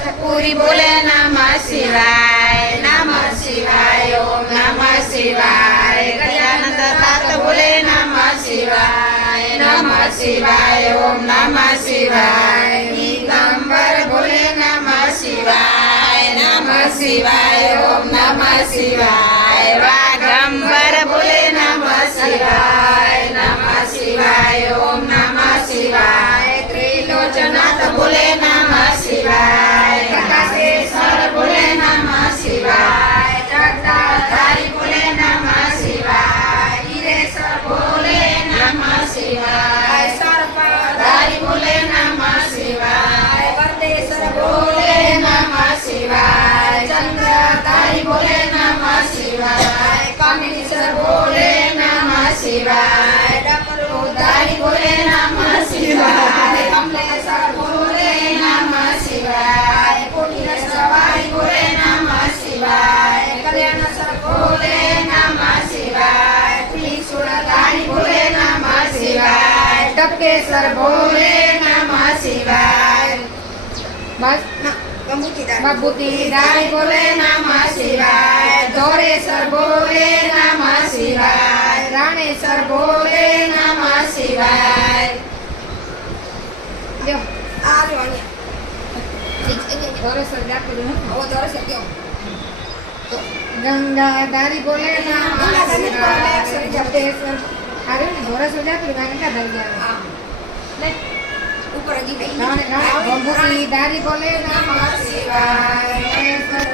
પૂરી બોલે નમઃ શિવાય ઓમ નમઃ શિવાય ગજાનંદ તાત બોલે નમઃ શિવાય ઓમ નમઃ શિવાય દિગંબર બોલે નમઃ શિવાય ઓમ નમઃ શિવાય વાગંબર બોલે નમઃ શિવાય ઓમ નમઃ શિવાય ત્રિલોચનાથ બોલે નમઃ શિવાય પ્રકાશેશ્વર બોલે નમઃ શિવાય જગદાધારી બોલે નમઃ શિવાય હિરેશ્વર બોલે નમઃ શિવાય સર્પધારી બોલે નમઃ શિવાય વર્દેશ્વર બોલે નમઃ શિવાય ચંદ્રધારી બોલે નમઃ શિવાય કમલેશ્વર બોલે નમઃ શિવાય ડમરુધારી બોલે નમઃ શિવાય કમલેશ્વર બોલે નમઃ શિવાય કોટીર સવારી બોલે નમઃ શિવાય કલ્યાણેશ્વર બોલે નમઃ શિવાય ત્રિશૂળધારી બોલે નમઃ શિવાય ટપકેશ્વર બોલે નમઃ શિવાય બબુતીધારી બોલે નમઃ શિવાય ધોરેશ્વર બોલે નમઃ શિવાય રાણેશ્વર બોલે નમઃ શિવાય ગંગાધારી બોલે નમઃ શિવાય જપેશ્વર ધોરેશ્વર જાતું બબુતીધારી બોલે નમઃ શિવાય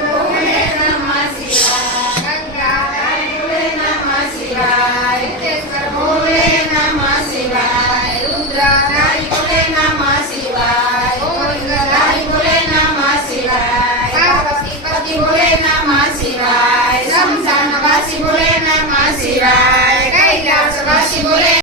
બોલે નમઃ શિવાય ગંગાધારી બોલે નમઃ શિવાય હિતેશ્વર બોલે નમઃ શિવાય રુદ્રધારી બોલે નમઃ શિવાય ગોવિંદધારી બોલે નમઃ શિવાય પાર્વતીપતિ બોલે નમઃ શિવાય શમશાનવાસી બોલે નમઃ શિવાય